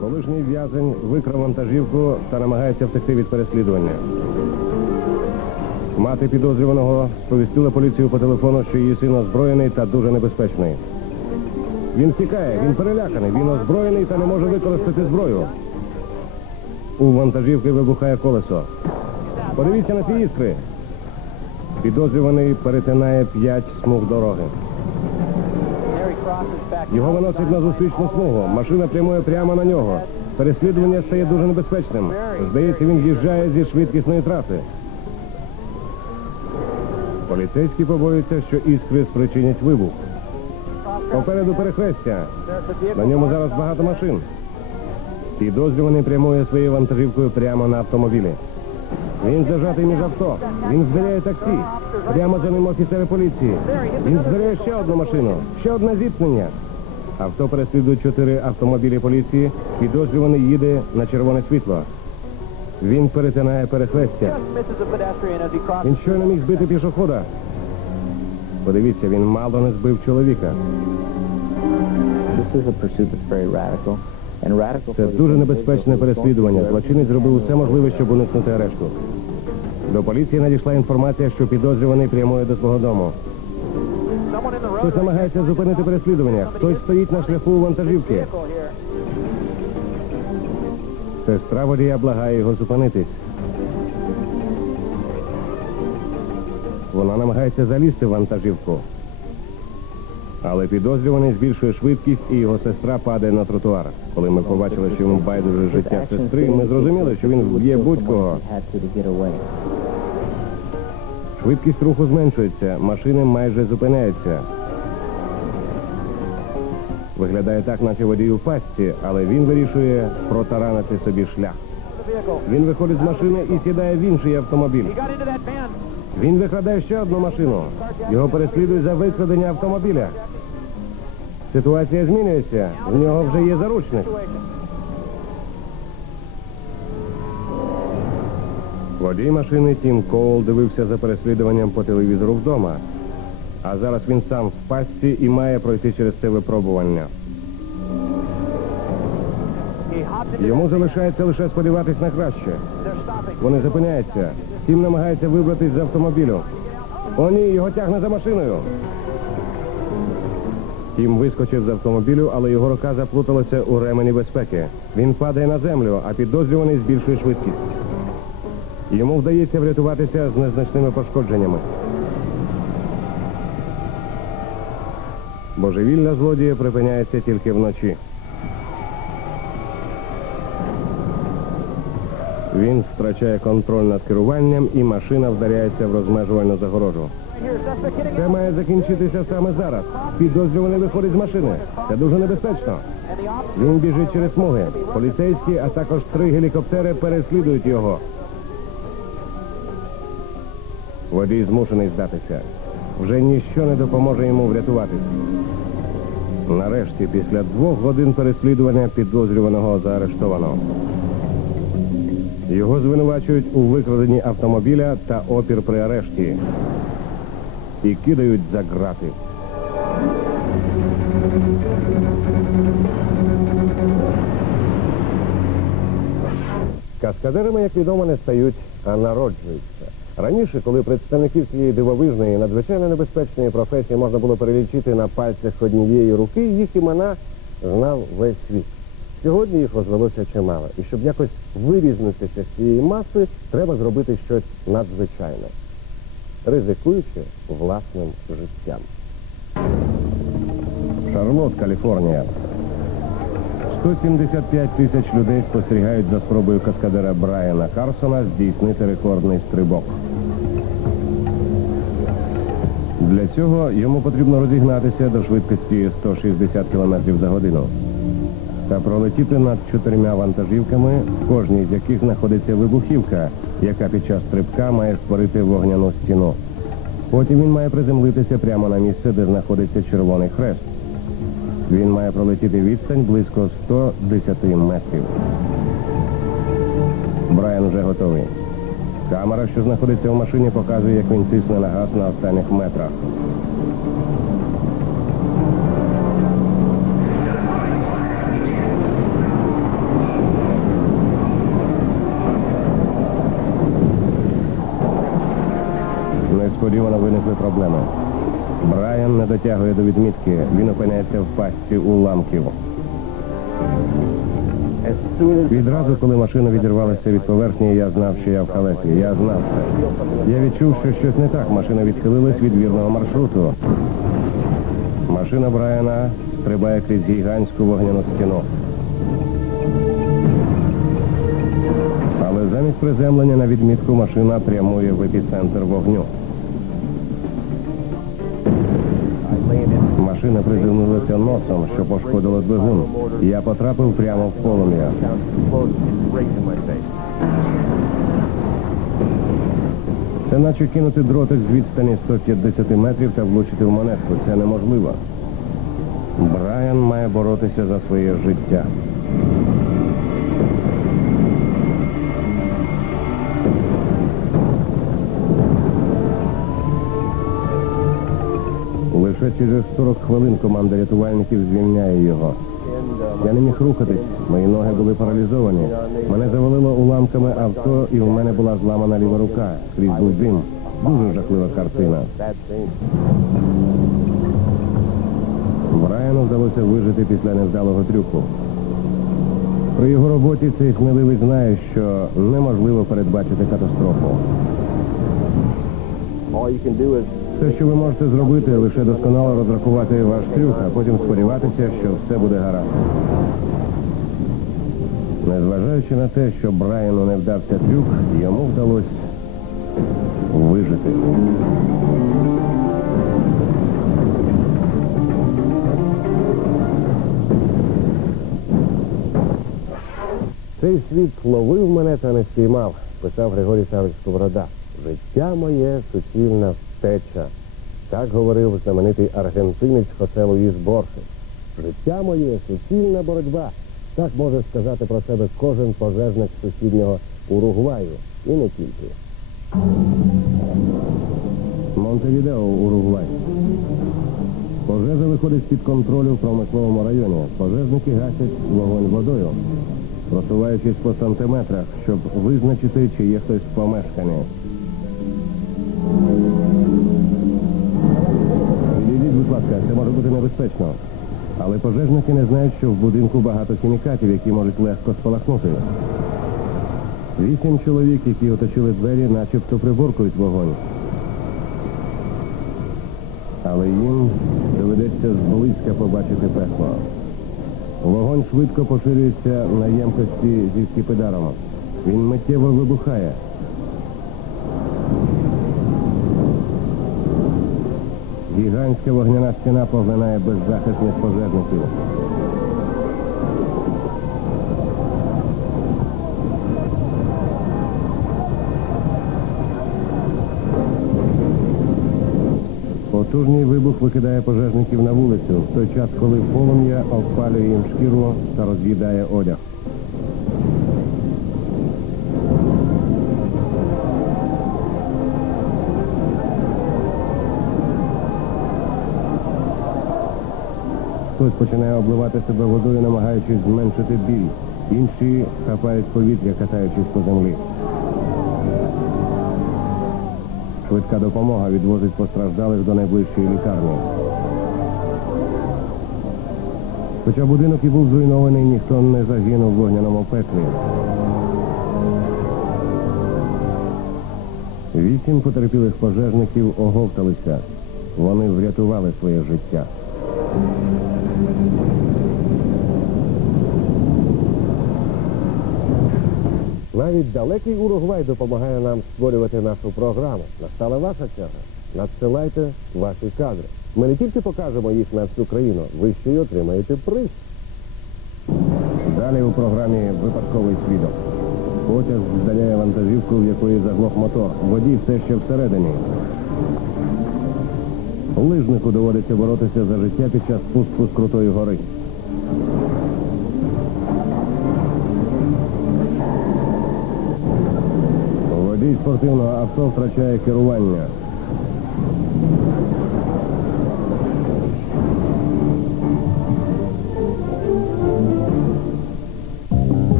Колишній в'язень викрав вантажівку та намагається втекти від переслідування. Мати підозрюваного сповістила поліцію по телефону, що її син озброєний та дуже небезпечний. Він тікає, він переляканий, він озброєний та не може використати зброю. У вантажівки вибухає колесо. Подивіться на ці іскри. Підозрюваний перетинає п'ять смуг дороги. Його виносить на зустрічну смугу. Машина прямує прямо на нього. Переслідування стає дуже небезпечним. Здається, він з'їжджає зі швидкісної траси. Поліцейські побоюються, що іскри спричинять вибух. Попереду перехрестя. На ньому зараз багато машин. Підозрюваний прямує своєю вантажівкою прямо на автомобілі. Він зажатий між авто. Він збирає таксі. Прямо за ним офіцери поліції. Він збирає ще одну машину. Ще одне зіткнення. Авто переслідують чотири автомобілі поліції. Підозрюваний їде на червоне світло. Він перетинає перехрестя. Він щойно міг збити пішохода. Подивіться, він мало не збив чоловіка. This is a pursuit that's very radical. Це дуже небезпечне переслідування. Злочинець зробив усе можливе, щоб уникнути арешту. До поліції надійшла інформація, що підозрюваний прямує до свого дому. Хтось намагається зупинити переслідування. Хтось стоїть на шляху вантажівки. Сестра водія благає його зупинитись. Вона намагається залізти в вантажівку. Але підозрюваний збільшує швидкість і його сестра падає на тротуар. Коли ми побачили, що йому байдуже життя сестри, ми зрозуміли, що він вб'є будь-кого. Швидкість руху зменшується, машини майже зупиняються. Виглядає так, наче водій у пастці, але він вирішує протаранити собі шлях. Він виходить з машини і сідає в інший автомобіль. Він викрадає ще одну машину. Його переслідують за викрадення автомобіля. Ситуація змінюється. В нього вже є заручник. Водій машини Тім Коул дивився за переслідуванням по телевізору вдома. А зараз він сам в пастці і має пройти через це випробування. Йому залишається лише сподіватись на краще. Вони зупиняються. Тім намагається вибратись з автомобілю. О ні, його тягне за машиною. Тім вискочив з автомобілю, але його рука заплуталася у ремені безпеки. Він падає на землю, а підозрюваний збільшує швидкість. Йому вдається врятуватися з незначними пошкодженнями. Божевілля злодія припиняється тільки вночі. Він втрачає контроль над керуванням і машина вдаряється в розмежувальну загорожу. Це має закінчитися саме зараз. Підозрюваний виходить з машини. Це дуже небезпечно. Він біжить через смуги. Поліцейські, а також три гелікоптери переслідують його. Водій змушений здатися. Вже ніщо не допоможе йому врятуватись. Нарешті, після двох годин переслідування підозрюваного заарештовано. Його звинувачують у викраденні автомобіля та опір при арешті. І кидають за грати. Каскадерами, як відомо, не стають, а народжуються. Раніше, коли представників цієї дивовижної, надзвичайно небезпечної професії можна було перелічити на пальцях однієї руки, їх імена знав весь світ. Сьогодні їх розвелося чимало. І щоб якось вирізнитися з цієї маси, треба зробити щось надзвичайне, ризикуючи власним життям. Шарлот, Каліфорнія. 175 тисяч людей спостерігають за спробою каскадера Брайана Карсона здійснити рекордний стрибок. Для цього йому потрібно розігнатися до швидкості 160 км за годину та пролетіти над чотирма вантажівками, в кожній з яких знаходиться вибухівка, яка під час стрибка має створити вогняну стіну. Потім він має приземлитися прямо на місце, де знаходиться червоний хрест. Він має пролетіти відстань близько 110 метрів. Брайан вже готовий. Камера, що знаходиться в машині, показує, як він тисне на газ на останніх метрах. Несподівано виникли проблеми. Брайан не дотягує до відмітки, він опиняється в пастці уламків. Відразу, коли машина відірвалася від поверхні, я знав, що я в халепі. Я знав це. Я відчув, що щось не так. Машина відхилилась від вірного маршруту. Машина Брайана стрибає крізь гігантську вогняну стіну. Але замість приземлення на відмітку машина прямує в епіцентр вогню. Машина приземлилася носом, що пошкодило двигун. Я потрапив прямо в полум'я. Це наче кинути дротик з відстані 150 метрів та влучити в монетку. Це неможливо. Брайан має боротися за своє життя. Через 40 хвилин команда рятувальників звільняє його. Я не міг рухатись, мої ноги були паралізовані. Мене завалило уламками авто, і у мене була зламана ліва рука. Скрізь був дим. Дуже жахлива картина. Брайану вдалося вижити після невдалого трюку. При його роботі цей сміливий знає, що неможливо передбачити катастрофу. Все, що ви можете зробити, лише досконало розрахувати ваш трюк, а потім сподіватися, що все буде гаразд. Незважаючи на те, що Брайану не вдався трюк, йому вдалося вижити. Цей світ ловив мене та не спіймав, писав Григорій Савич Сковорода. Життя моє суцільна втеча. Так говорив знаменитий аргентинець Хосе Луїс Борхес. Життя моє суцільна боротьба. Так може сказати про себе кожен пожежник сусіднього Уругваю. І не тільки. Монтевідео, Уругвай. Пожежа виходить з-під контролю в промисловому районі. Пожежники гасять вогонь водою, просуваючись по сантиметрах, щоб визначити, чи є хтось в помешканні. Ласка, це може бути небезпечно. Але пожежники не знають, що в будинку багато хімікатів, які можуть легко спалахнути. Вісім чоловік, які оточили двері, начебто приборкують вогонь. Але їм доведеться зблизька побачити пекло. Вогонь швидко поширюється на ємкості зі скіпидаром. Він миттєво вибухає. Гігантська вогняна стіна поглинає беззахисних пожежників. Потужний вибух викидає пожежників на вулицю в той час, коли полум'я обпалює їм шкіру та роз'їдає одяг. Хтось починає обливати себе водою, намагаючись зменшити біль. Інші хапають повітря, катаючись по землі. Швидка допомога відвозить постраждалих до найближчої лікарні. Хоча будинок і був зруйнований, ніхто не загинув в вогняному пеклі. Вісім потерпілих пожежників оговталися. Вони врятували своє життя. Навіть далекий Уругвай допомагає нам створювати нашу програму. Настала ваша черга. Надсилайте ваші кадри. Ми не тільки покажемо їх на всю країну, ви ще й отримаєте приз. Далі у програмі випадковий свідок. Потяг віддаляє вантажівку, в якої заглох мотор. Водій все ще всередині. Лижнику доводиться боротися за життя під час спуску з крутої гори. Водій спортивного авто втрачає керування.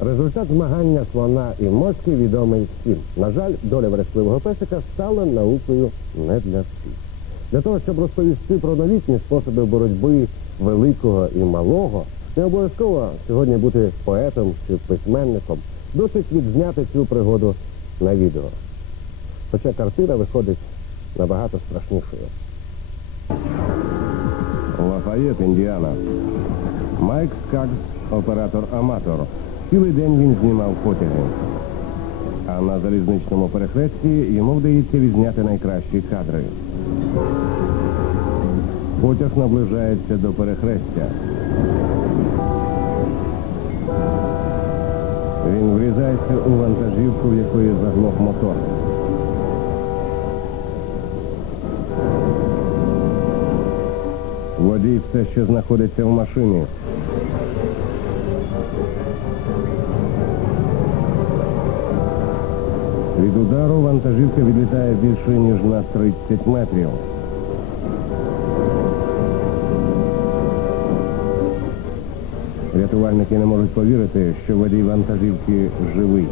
Результат змагання слона і мошки відомий всім. На жаль, доля верескливого песика стала наукою не для всіх. Для того, щоб розповісти про новітні способи боротьби великого і малого, не обов'язково сьогодні бути поетом чи письменником. Досить відзняти цю пригоду на відео. Хоча картина виходить набагато страшнішою. Лафаєт, Індіана. Майк Скагс, оператор-аматор. Цілий день він знімав потяги. А на залізничному перехресті йому вдається відзняти найкращі кадри. Потяг наближається до перехрестя. Він врізається у вантажівку, в якої заглох мотор. Водій все ще знаходиться в машині. Від удару вантажівка відлітає більше, ніж на 30 метрів. Рятувальники не можуть повірити, що водій вантажівки живий.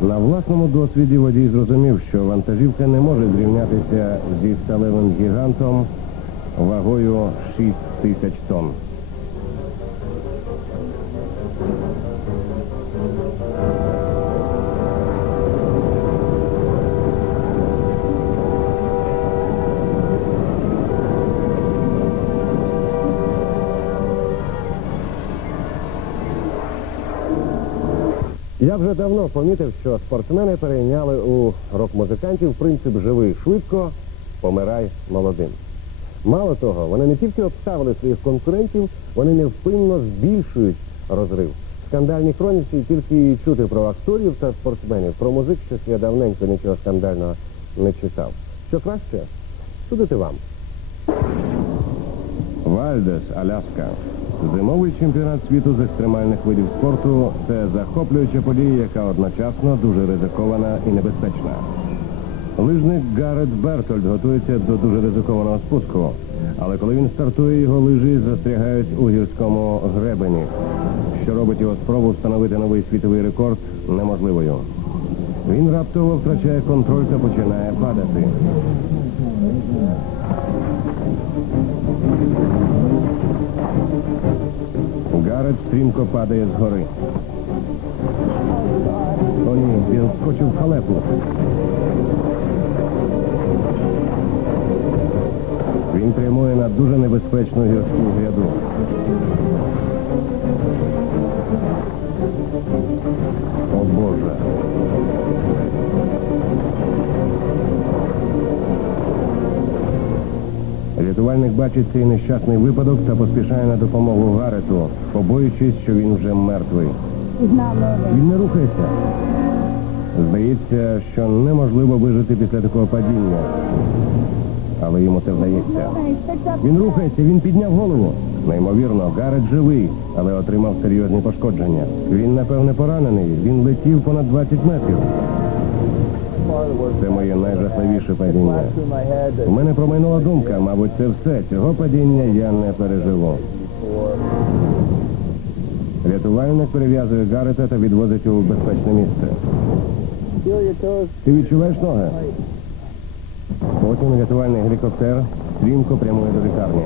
На власному досвіді водій зрозумів, що вантажівка не може зрівнятися зі сталевим гігантом вагою 6 тисяч тонн. Я вже давно помітив, що спортсмени перейняли у рок-музикантів принцип живи швидко, помирай молодим. Мало того, вони не тільки обставили своїх конкурентів, вони невпинно збільшують розрив. В скандальній хроніці тільки чути про акторів та спортсменів, про музик, що я давненько нічого скандального не читав. Що краще? Судити вам. Вальдес, Аляска. Зимовий чемпіонат світу з екстремальних видів спорту це захоплююча подія, яка одночасно дуже ризикована і небезпечна. Лижник Гарет Бертольд готується до дуже ризикованого спуску. Але коли він стартує, його лижі застрягають у гірському гребені, що робить його спробу встановити новий світовий рекорд неможливою. Він раптово втрачає контроль та починає падати. Гарет стрімко падає з гори. О ні, він скочив в халепу. Він прямує на дуже небезпечну гірську гряду. О Боже. Рятувальник бачить цей нещасний випадок та поспішає на допомогу Гарету, побоюючись, що він вже мертвий. Він не рухається. Здається, що неможливо вижити після такого падіння. Але йому це вдається. Він рухається, він підняв голову. Неймовірно, Гарет живий, але отримав серйозні пошкодження. Він, напевне, поранений. Він летів понад 20 метрів. Це моє найжахливіше падіння. У мене промайнула думка, мабуть, це все. Цього падіння я не переживу. Рятувальник перев'язує Гарета та відвозить у безпечне місце. Ти відчуваєш ноги? Потім рятувальний гелікоптер стрімко прямує до лікарні.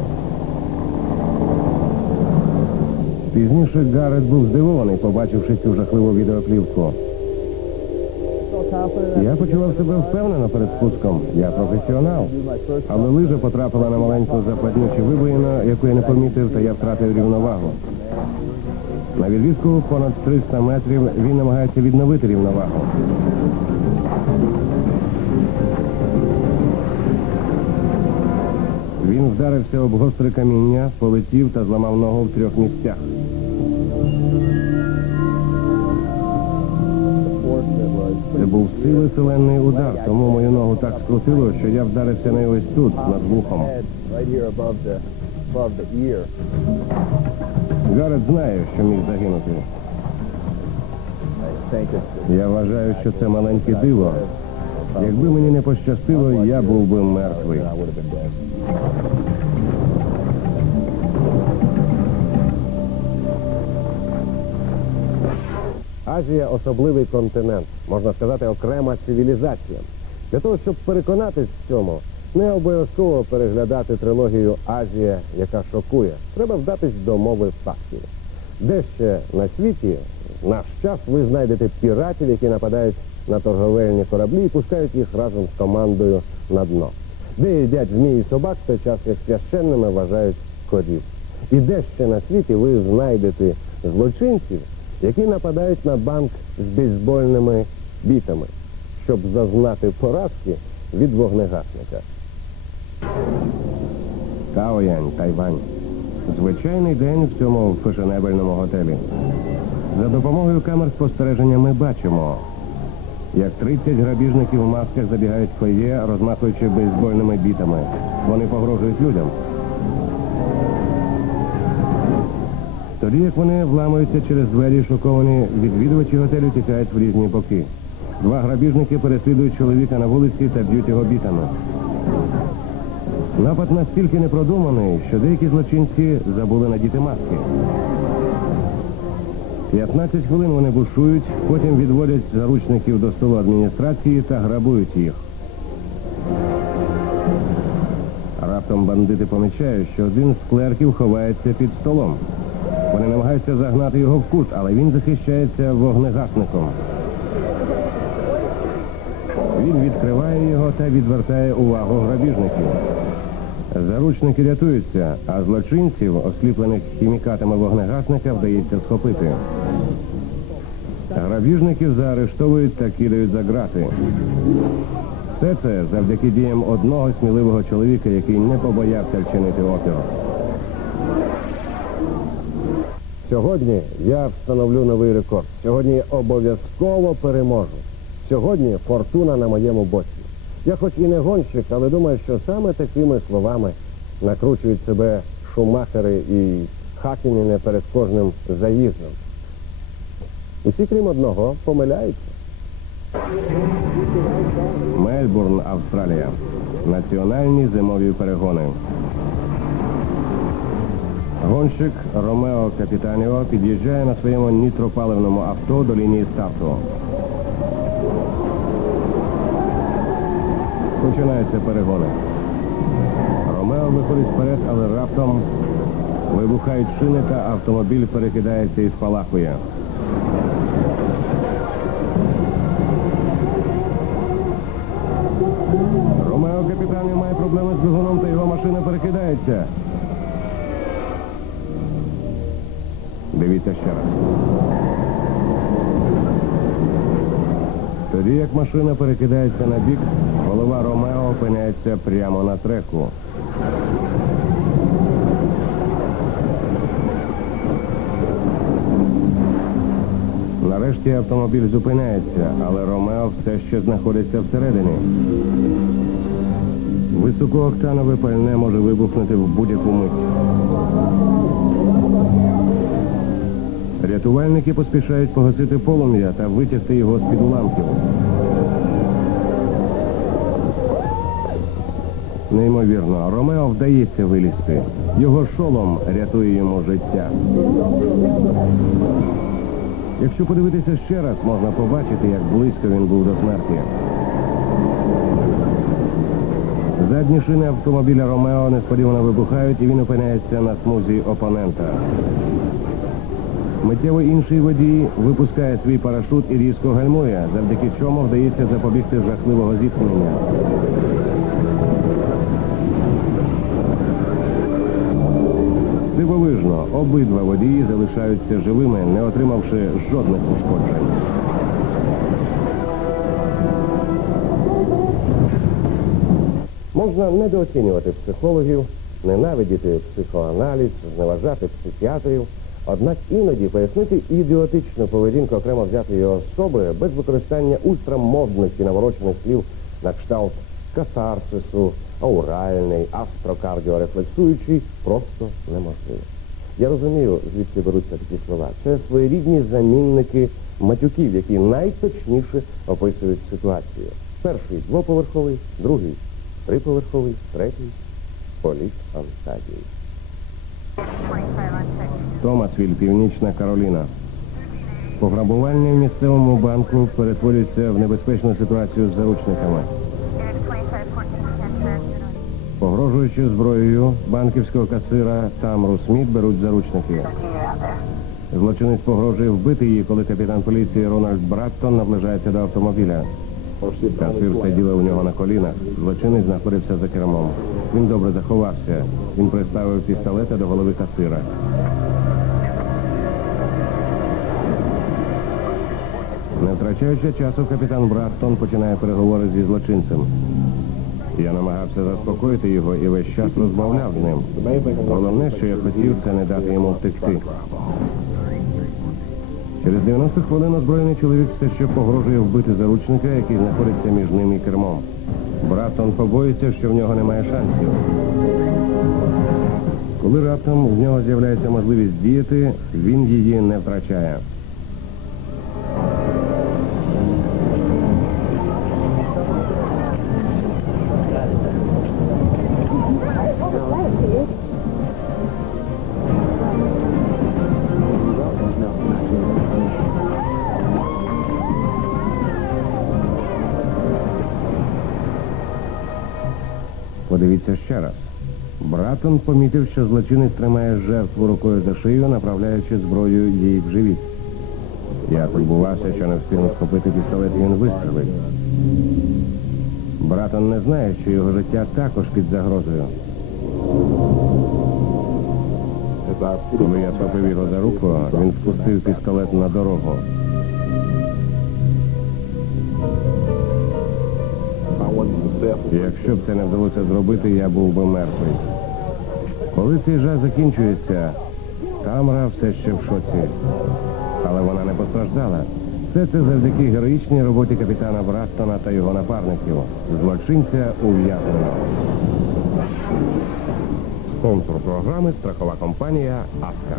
Пізніше Гарет був здивований, побачивши цю жахливу відеоплівку. Я почував себе впевнено перед спуском. Я професіонал. Але лижа потрапила на маленьку западню вибоїну, яку я не помітив, та я втратив рівновагу. На відрізку понад 300 метрів він намагається відновити рівновагу. Він вдарився об гостре каміння, полетів та зламав ногу в трьох місцях. Це був сили селенний удар, тому мою ногу так скрутило, що я вдарився нею ось тут, над вухом. Гарет знає, що міг загинути. Я вважаю, що це маленьке диво. Якби мені не пощастило, я був би мертвий. Азія особливий континент, можна сказати, окрема цивілізація. Для того, щоб переконатись в цьому, не обов'язково переглядати трилогію Азія, яка шокує. Треба вдатись до мови фактів. Де ще на світі наш час ви знайдете піратів, які нападають на торговельні кораблі і пускають їх разом з командою на дно. Де їдять змії і собак, в той час як священними вважають корів. І де ще на світі ви знайдете злочинців, які нападають на банк з бейсбольними бітами, щоб зазнати поразки від вогнегасника. Таоянь, Тайвань. Звичайний день в цьому фешенебельному готелі. За допомогою камер спостереження ми бачимо, як 30 грабіжників в масках забігають в фоє, розмахуючи бейсбольними бітами. Вони погрожують людям. Тоді, як вони вламуються через двері, шоковані відвідувачі готелю тікають в різні боки. Два грабіжники переслідують чоловіка на вулиці та б'ють його бітами. Напад настільки непродуманий, що деякі злочинці забули надіти маски. 15 хвилин вони бушують, потім відводять заручників до столу адміністрації та грабують їх. Раптом бандити помічають, що один з клерків ховається під столом. Вони намагаються загнати його в кут, але він захищається вогнегасником. Він відкриває його та відвертає увагу грабіжників. Заручники рятуються, а злочинців, осліплених хімікатами вогнегасника, вдається схопити. Грабіжників заарештовують та кидають за грати. Все це завдяки діям одного сміливого чоловіка, який не побоявся вчинити опір. Сьогодні я встановлю новий рекорд. Сьогодні обов'язково переможу. Сьогодні фортуна на моєму боці. Я хоч і не гонщик, але думаю, що саме такими словами накручують себе шумахери і хакініни перед кожним заїздом. Усі, крім одного, помиляються. Мельбурн, Австралія. Національні зимові перегони. Гонщик Ромео Капітаніо під'їжджає на своєму нітропаливному авто до лінії старту. Починаються перегони. Ромео виходить вперед, але раптом вибухають шини та автомобіль перекидається і спалахує. Ромео Капітаніо має проблеми з двигуном та його машина перекидається. Ще раз. Тоді як машина перекидається на бік, голова Ромео опиняється прямо на треку. Нарешті автомобіль зупиняється, але Ромео все ще знаходиться всередині. Високооктанове пальне може вибухнути в будь-яку мить. Рятувальники поспішають погасити полум'я та витягти його з-під уламків. Неймовірно, Ромео вдається вилізти. Його шолом рятує йому життя. Якщо подивитися ще раз, можна побачити, як близько він був до смерті. Задні шини автомобіля Ромео несподівано вибухають і він опиняється на смузі опонента. Миттєво інший водій випускає свій парашут і різко гальмує, завдяки чому вдається запобігти жахливого зіткнення. Дивовижно, обидва водії залишаються живими, не отримавши жодних ушкоджень. Можна недооцінювати психологів, ненавидіти психоаналіз, зневажати психіатрів. Однак іноді пояснити ідіотичну поведінку окремо взятої особи без використання ультрамодних наворочених слів на кшталт катарсису, ауральний, астрокардіорефлексуючий просто неможливо. Я розумію, звідки беруться такі слова. Це своєрідні замінники матюків, які найточніше описують ситуацію. Перший двоповерховий, другий триповерховий, третій політ фантазії. Томасвіль, Північна Кароліна. Пограбування в місцевому банку перетворюється в небезпечну ситуацію з заручниками. Погрожуючи зброєю банківського касира Тамру Сміт беруть заручники. Злочинець погрожує вбити її, коли капітан поліції Рональд Браттон наближається до автомобіля. Касир сиділа у нього на колінах. Злочинець знаходився за кермом. Він добре заховався. Він приставив пістолета до голови касира. Не втрачаючи часу, капітан Браттон починає переговори зі злочинцем. Я намагався заспокоїти його і весь час розмовляв з ним. Головне, що я хотів, це не дати йому втекти. Через 90 хвилин озброєний чоловік все ще погрожує вбити заручника, який знаходиться між ним і кермом. Братон побоїться, що в нього немає шансів. Коли раптом в нього з'являється можливість діяти, він її не втрачає. Братон помітив, що злочинець тримає жертву рукою за шию, направляючи зброю їй в живіт. Я турбувався, що не встигну схопити пістолет, і він вистрелить. Братон не знає, що його життя також під загрозою. Коли я схопив його за руку, він спустив пістолет на дорогу. Якщо б це не вдалося зробити, я був би мертвий. Коли цей жах закінчується, Тамра все ще в шоці. Але вона не постраждала. Все це завдяки героїчній роботі капітана Браттона та його напарників. Злочинця ув'язнено. Спонсор програми страхова компанія Аска.